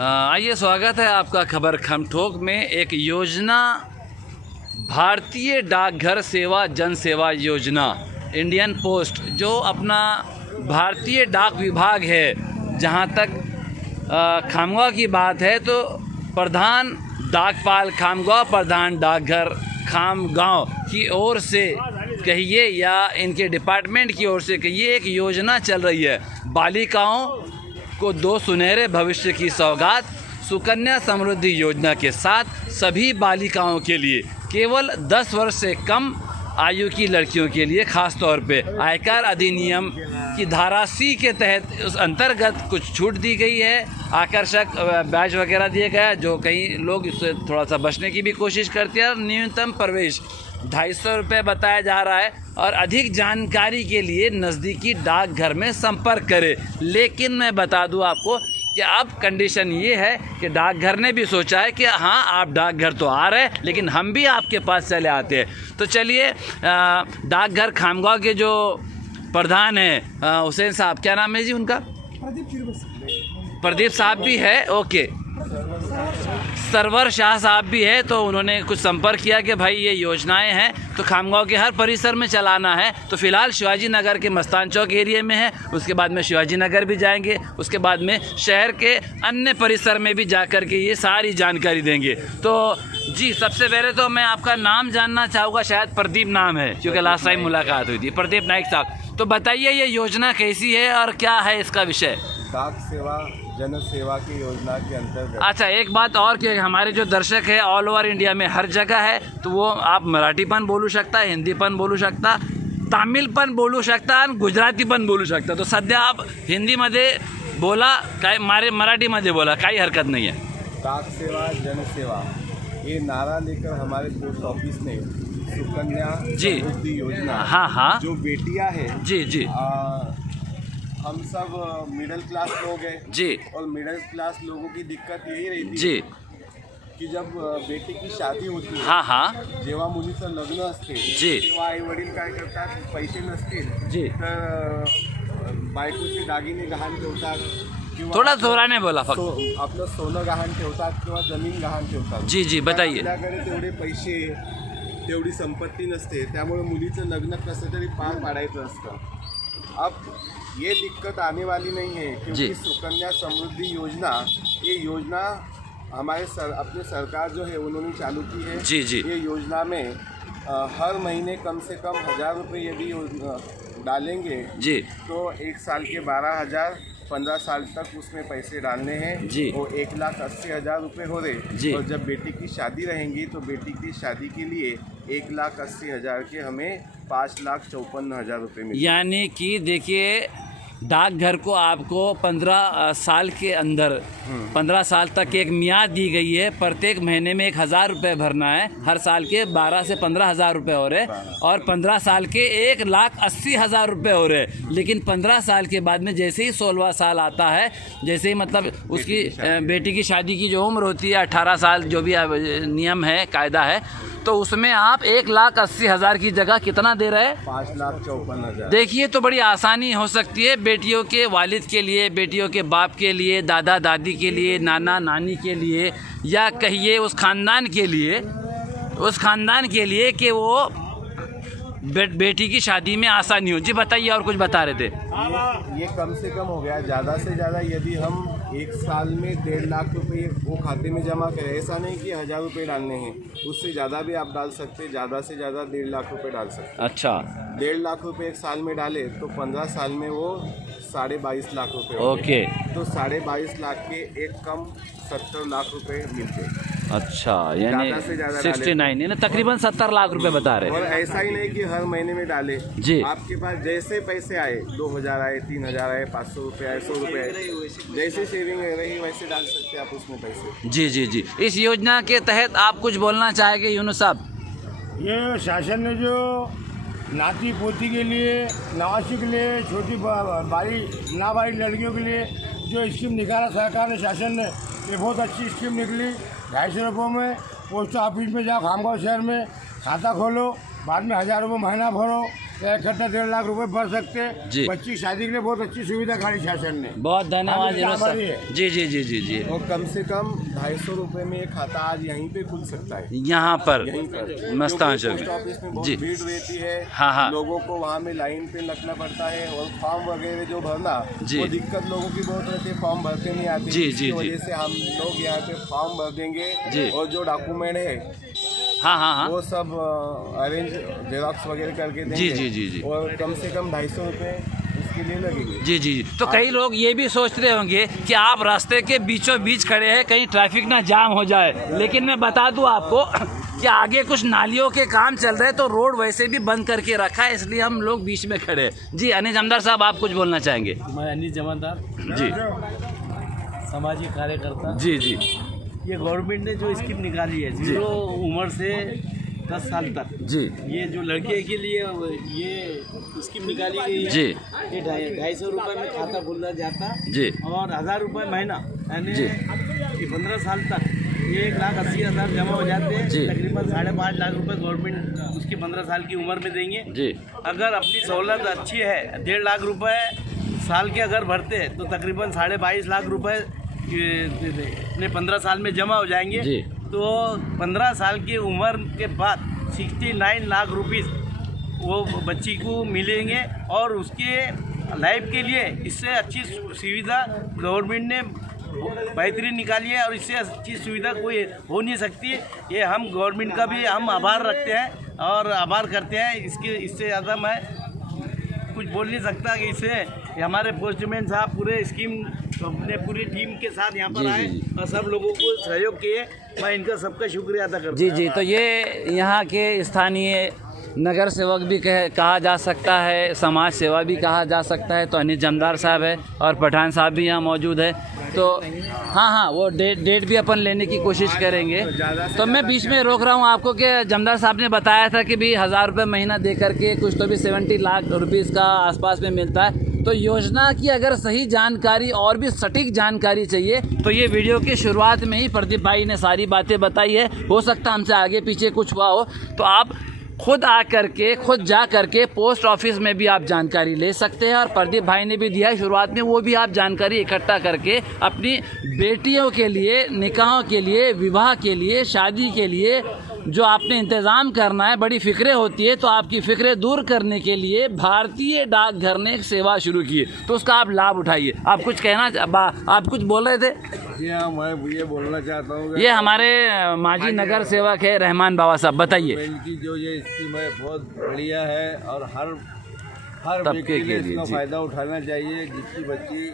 आइए, स्वागत है आपका खबर खमठोक में। एक योजना, भारतीय डाकघर सेवा जन सेवा योजना, इंडियन पोस्ट, जो अपना भारतीय डाक विभाग है। जहां तक खामगांव की बात है तो प्रधान डाकपाल खामगांव, प्रधान डाकघर खामगांव की ओर से कहिए या इनके डिपार्टमेंट की ओर से कहिए, एक योजना चल रही है। बालिकाओं को 2 सुनहरे भविष्य की सौगात, सुकन्या समृद्धि योजना के साथ सभी बालिकाओं के लिए केवल 10 वर्ष से कम आयु की लड़कियों के लिए खास तौर पे आयकर अधिनियम की धारा C के तहत उस अंतर्गत कुछ छूट दी गई है। आकर्षक बैच वगैरह दिए गए हैं, जो कई लोग इससे थोड़ा सा बचने की भी कोशिश करते हैं। और न्यूनतम प्रवेश 250 रुपये बताया जा रहा है। और अधिक जानकारी के लिए नज़दीकी डाकघर में संपर्क करें। लेकिन मैं बता दूं आपको कि अब कंडीशन ये है कि डाकघर ने भी सोचा है कि हाँ, आप डाकघर तो आ रहे हैं लेकिन हम भी आपके पास चले आते हैं। तो चलिए, डाकघर खामगांव के जो प्रधान हैं हुसैन साहब, क्या नाम है जी उनका? प्रदीप साहब भी है, ओके। सरवर शाह साहब भी है। तो उन्होंने कुछ संपर्क किया कि भाई ये योजनाएं हैं तो खामगांव के हर परिसर में चलाना है। तो फिलहाल शिवाजी नगर के मस्तान चौक एरिया में है, उसके बाद में शिवाजी नगर भी जाएंगे, उसके बाद में शहर के अन्य परिसर में भी जा कर के ये सारी जानकारी देंगे। तो जी, सबसे पहले तो मैं आपका नाम जानना चाहूँगा। शायद प्रदीप नाम है क्योंकि लास्ट टाइम मुलाकात हुई थी। प्रदीप नाइक साहब, तो बताइए ये योजना कैसी है और क्या है इसका विषय? डाक सेवा जन सेवा की योजना के अंतर्गत। अच्छा, एक बात और कि हमारे जो दर्शक है ऑल ओवर इंडिया में हर जगह है, तो वो आप मराठीपन बोलू शकता, हिंदीपन बोलू शकता, तामिलपन बोलू शकता आणि गुजरातीपन बोलू शकता। तो सध्या आप हिंदीमध्ये बोला, काय मराठीमध्ये बोला, काही हरकत नहीं है। डाक सेवा जन सेवा ये नारा लेकर हमारे पोस्ट ऑफिस ने सुकन्या समृद्धि योजना, हाँ, जो बेटियां हैं जी, हम सब मिडिल क्लास लोग हैं जी, और मिडिल क्लास लोगों की दिक्कत यही रहती जी, है की जब बेटी की शादी होती है, हाँ, जेव्हा मुलीचं लग्न असते जी, तेव्हा आई वडील काय करतात, पैसे नसतील जी, तर बायकोचे दागिने गहाण ठेवतात किंवा थोड़ा जोराने बोला फक्त। आपलं सोनं गहाण ठेवतात किंवा जमीन गहाण ठेवतात। जी, बताइए। आपल्याकडे तेवढे पैसे, तेवढी संपत्ती नसते, त्यामुळे मुलीचं लग्न कसं तरी पार पाडायचं असतं। अब ये दिक्कत आने वाली नहीं है क्योंकि सुकन्या समृद्धि योजना, ये योजना हमारे अपने सरकार जो है उन्होंने चालू की है। जी, ये योजना में हर महीने कम से कम 1000 रुपये यदि डालेंगे जी, तो 1 साल के 12,000, 15 साल तक उसमें पैसे डालने हैं जी। वो 1,80,000 रुपये हो रहे। और जब बेटी की शादी रहेंगी तो बेटी की शादी के लिए 1,80,000 के हमें 5,54,000 रुपये मिलेंगे। यानी कि देखिए, डाकघर को आपको 15 साल के अंदर 15 साल तक एक मियाद दी गई है। प्रत्येक महीने में 1,000 रुपये भरना है। हर साल के 12 से 15,000 रुपये हो रहे, और 15 साल के 1,80,000 रुपये हो रहे। लेकिन 15 साल के बाद में जैसे ही 16वां साल आता है, जैसे ही मतलब उसकी बेटी की शादी की जो उम्र होती है 18 साल, जो भी नियम है, कायदा है, तो उसमें आप 1,80,000 की जगह कितना दे रहे हैं? 5,54,000। देखिए, तो बड़ी आसानी हो सकती है बेटियों के वालिद के लिए, बेटियों के बाप के लिए, दादा दादी के लिए, नाना नानी के लिए, या कहिए उस खानदान के लिए कि वो बेटी की शादी में आसानी हो। जी बताइए, और कुछ बता रहे थे। ये कम से कम हो गया। ज़्यादा से ज़्यादा यदि हम 1 साल में 1.5 लाख रुपये वो खाते में जमा करें, ऐसा नहीं कि 1,000 रुपये डालने हैं, उससे ज़्यादा भी आप डाल सकते हैं। ज़्यादा से ज़्यादा 1.5 लाख रुपये डाल सकते हैं। अच्छा, 1.5 लाख रुपये 1 साल में डाले तो 15 साल में वो 22.5 लाख रुपये। ओके, तो 22.5 लाख के एक कम 70 लाख रुपये मिलते। अच्छा, यानी ज़्यादा से ज़्यादा 69 यानी तकरीबन 70 लाख रुपए बता रहे और हैं। ऐसा ही नहीं कि हर महीने में डाले जी, आपके पास जैसे पैसे आए, 2,000 आए, 3,000 आए, 500 रुपये आए, 100 रुपये आए, जैसे सेविंग रही वैसे डाल सकते हैं आप उसमें पैसे। जी। इस योजना के तहत आप कुछ बोलना चाहेंगे यूनुस साहब? ये शासन ने जो नाती पोती के लिए, नवासी के लिए, छोटी नाबालिग लड़कियों के लिए जो स्कीम निकाला सरकार ने, शासन ने, ये बहुत अच्छी स्कीम निकली। 250 रुपये में पोस्ट ऑफिस में जाओ, खामगांव शहर में खाता खोलो, बाद में 1,000 रुपये महीना भरो, इकट्ठा 1.5 लाख रुपए भर सकते जी। हैं। बच्ची शादी के लिए बहुत अच्छी सुविधा खाली शासन ने। बहुत धन्यवाद हाँ, साहब। हमारी है। जी जी जी जी जी। और कम से कम 250 रुपए में ये खाता आज यहीं पे खुल सकता है, यहाँ पर यहीं पर। मस्तान क्योंकि चौक। पोस्ट ऑफिस में बहुत जी। भीड़ रहती है, हाँ, हाँ। लोगों को वहाँ में लाइन पे लगना पड़ता है और फॉर्म वगैरह जो भरना, जी। वो दिक्कत लोगों की बहुत रहती है, फॉर्म भरते नहीं आते। जी, इसकी जी, जी। वजह से हम लोग यहाँ पे फॉर्म भर देंगे जी। और जो डॉक्यूमेंट है हाँ हाँ हाँ। वो सब अरेंज जेरॉक्स वगैरह करके देंगे। जी, जी, जी, जी। और कम से कम 250 रुपए इसके लिए लगेंगे। जी जी जी। तो कई लोग ये भी सोच रहे होंगे कि आप रास्ते के बीचों बीच खड़े हैं, कहीं ट्रैफिक ना जाम हो जाए, लेकिन मैं बता दूं आपको कि आगे कुछ नालियों के काम चल रहे हैं, तो रोड वैसे भी बंद करके रखा है, इसलिए हम लोग बीच में खड़े हैं। जी अनिल जमदार साहब, आप कुछ बोलना चाहेंगे? मैं अनिल जमादार, जी सामाजिक कार्यकर्ता। जी जी ये गवर्नमेंट ने जो स्कीम निकाली है 0 उम्र से 10 साल तक, जी ये जो लड़के के लिए ये स्कीम निकाली गई है। जी। ये 250 रुपये में खाता खुला जाता जी और 1000 रुपये महीना, यानी जी। कि 15 साल तक 1,80,000 जमा हो जाते हैं। जी। तकरीबन 5.5 लाख रुपए गवर्नमेंट उसकी 15 साल की उम्र में देंगे। जी अगर अपनी सहूलत अच्छी है, 1.5 लाख रुपए साल के अगर भरते हैं तो तकरीबन 22.5 लाख रुपए अपने 15 साल में जमा हो जाएंगे। जी। तो 15 साल की उम्र के बाद 69 लाख रुपीस वो बच्ची को मिलेंगे और उसके लाइफ के लिए इससे अच्छी सुविधा गवर्नमेंट ने बेहतरीन निकाली है और इससे अच्छी सुविधा कोई हो नहीं सकती। ये हम गवर्नमेंट का भी हम आभार रखते हैं और आभार करते हैं। इससे ज़्यादा मैं कुछ बोल नहीं सकता कि इससे हमारे पोस्टमैन साहब पूरे स्कीम अपने पूरी टीम के साथ यहाँ पर जी, आए जी, और सब लोगों को सहयोग किए। मैं इनका सबका शुक्रिया अदा करता हूँ। जी जी। तो ये यहाँ के स्थानीय नगर सेवक भी कहा जा सकता है, समाज सेवा भी कहा जा सकता है। तो अनिल जमदार साहब है और पठान साहब भी यहाँ मौजूद है। तो हाँ हाँ, वो डेट भी अपन लेने की कोशिश करेंगे। तो मैं बीच में रोक रहा हूँ आपको कि जमदार साहब ने बताया था कि भी 1000 रुपये महीना दे करके कुछ तो भी 70 लाख रुपीस का आसपास में मिलता है। तो योजना की अगर सही जानकारी और भी सटीक जानकारी चाहिए तो ये वीडियो की शुरुआत में ही प्रदीप भाई ने सारी बातें बताई है। हो सकता हमसे आगे पीछे कुछ हुआ हो तो आप खुद जा करके पोस्ट ऑफिस में भी आप जानकारी ले सकते हैं। और प्रदीप भाई ने भी दिया है शुरुआत में, वो भी आप जानकारी इकट्ठा करके अपनी बेटियों के लिए, निकाहों के लिए, विवाह के लिए, शादी के लिए जो आपने इंतज़ाम करना है, बड़ी फ़िक्रें होती है, तो आपकी फ़िक्रें दूर करने के लिए भारतीय डाकघर ने एक सेवा शुरू की है, तो उसका आप लाभ उठाइए। आप कुछ आप कुछ बोल रहे थे? मैं ये बोलना चाहता हूँ, ये हमारे माजी नगर सेवक है रहमान बाबा साहब, बताइए। इनकी जो ये स्कीम है बहुत बढ़िया है और हर तबके व्यक्ति के ने लिए, इसका जी। फ़ायदा उठाना चाहिए जिसकी बच्ची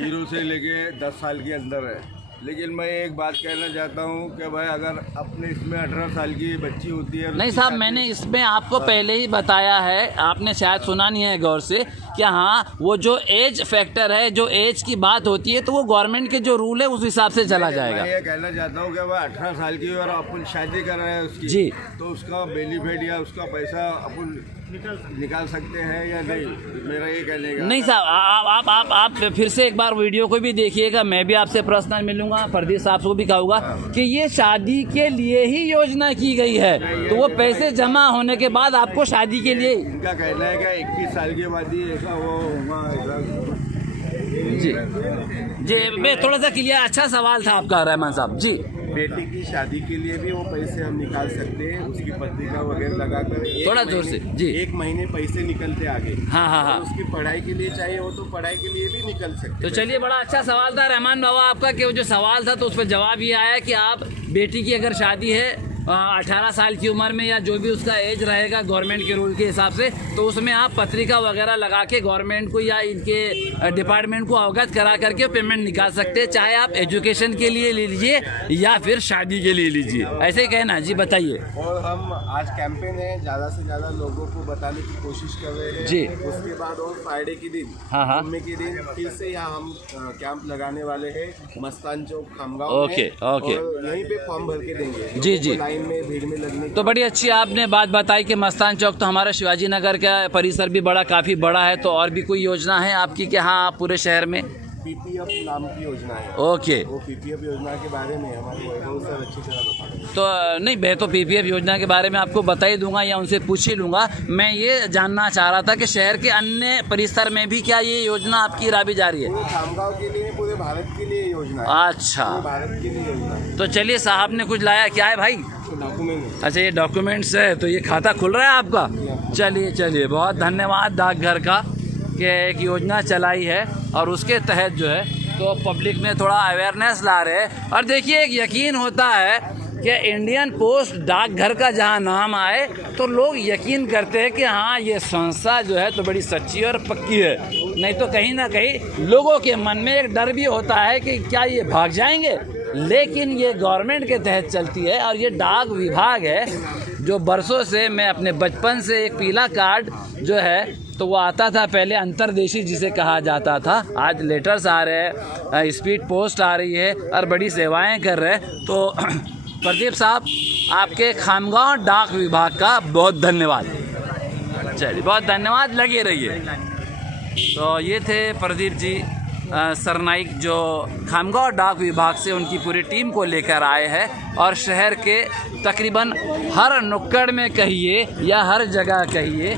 0 से लेके 10 साल के अंदर है। लेकिन मैं एक बात कहना चाहता हूँ कि भाई अगर अपने इसमें 18 साल की बच्ची होती है, नहीं साहब, मैंने इसमें आपको पहले ही बताया है, आपने शायद सुना नहीं है गौर से, कि हाँ वो जो एज फैक्टर है, जो एज की बात होती है, तो वो गवर्नमेंट के जो रूल है उस हिसाब से चला जाएगा। मैं ये कहना चाहता हूँ कि भाई 18 साल की और अपन शादी कर रहे हैं उसकी, जी। तो उसका बेनिफिट या उसका पैसा अपन निकाल सकते हैं या नहीं, मेरा ये कहने का। नहीं साहब, आप फिर से एक बार वीडियो को भी देखिएगा। मैं भी आपसे पर्सनल मिलूंगा, प्रदीप साहब को भी कहूँगा कि ये शादी के लिए ही योजना की गई है, तो वो पैसे जमा होने के बाद आपको शादी के लिए। इनका कहना है कि 21 साल के बाद ही ऐसा वो होगा। जी जी, मैं थोड़ा सा क्लियर, अच्छा सवाल था आपका रहमान साहब जी। बेटी की शादी के लिए भी वो पैसे हम निकाल सकते हैं, उसकी पत्रिका वगैरह लगाकर थोड़ा जोर से जी। 1 महीने पैसे निकलते आगे। हाँ हाँ हाँ। और उसकी पढ़ाई के लिए चाहिए हो तो पढ़ाई के लिए भी निकल सकते। तो चलिए, बड़ा अच्छा सवाल था रहमान बाबा आपका, कि वो जो सवाल था तो उस पर जवाब ये आया कि आप बेटी की अगर शादी है 18 साल की उम्र में या जो भी उसका एज रहेगा गवर्नमेंट के रूल के हिसाब से, तो उसमें आप पत्रिका वगैरह लगा के गवर्नमेंट को या इनके डिपार्टमेंट को अवगत करा करके पेमेंट निकाल सकते हैं, चाहे आप एजुकेशन के लिए ले लीजिए या फिर शादी के लिए लीजिए। ऐसे ही कहना जी, बताइए। और हम आज कैंपेन है, ज़्यादा से ज़्यादा लोगों को बताने की कोशिश कर रहे हैं जी। उसके बाद और फ्राइडे के दिन, हाँ हाँ, जुम्मे के दिन फिर से यहाँ हम कैंप लगाने वाले हैं मस्तान चौक खामगांव में। Okay, okay. और यहीं पे फॉर्म भर के देंगे जी, जी। लाइन में भीड़ में लगने। तो बड़ी अच्छी आपने बात बताई कि मस्तान चौक तो हमारा शिवाजी नगर का परिसर भी काफ़ी बड़ा है, तो और भी कोई योजना है आपकी कि हाँ आप पूरे शहर में? पीपीएफ नाम की योजना है। ओके, वो पीपीएफ योजना के बारे में हमारे वैभव सर अच्छी तरह बताएंगे। तो नहीं, मैं तो पीपीएफ योजना के बारे में आपको बता ही दूंगा या उनसे पूछ ही लूँगा। मैं ये जानना चाह रहा था कि शहर के अन्य परिसर में भी क्या ये योजना आपकी राबी जा रही है? पूरे खामगांव के लिए, पूरे भारत के लिए योजना है। अच्छा, पूरे भारत के लिए योजना है। तो चलिए, साहब ने कुछ लाया, क्या है भाई? डॉक्यूमेंट। अच्छा, ये डॉक्यूमेंट्स है, तो ये खाता खुल रहा है आपका? चलिए चलिए, बहुत धन्यवाद डाकघर का कि एक योजना चलाई है और उसके तहत जो है तो पब्लिक में थोड़ा अवेयरनेस ला रहे हैं। और देखिए, एक यकीन होता है कि इंडियन पोस्ट डाकघर का जहाँ नाम आए तो लोग यकीन करते हैं कि हाँ, ये संस्था जो है तो बड़ी सच्ची और पक्की है। नहीं तो कहीं ना कहीं लोगों के मन में एक डर भी होता है कि क्या ये भाग जाएंगे, लेकिन ये गवर्नमेंट के तहत चलती है और ये डाक विभाग है जो बरसों से, मैं अपने बचपन से एक पीला कार्ड जो है तो वो आता था पहले, अंतर्देशी जिसे कहा जाता था। आज लेटर्स आ रहे हैं, स्पीड पोस्ट आ रही है और बड़ी सेवाएं कर रहे हैं। तो प्रदीप साहब, आपके खामगांव डाक विभाग का बहुत धन्यवाद। चलिए, बहुत धन्यवाद, लगे रहिए। तो ये थे प्रदीप जी सरनाइक, जो खामगांव डाक विभाग से उनकी पूरी टीम को लेकर आए हैं और शहर के तकरीबन हर नुक्कड़ में कहिए या हर जगह कहिए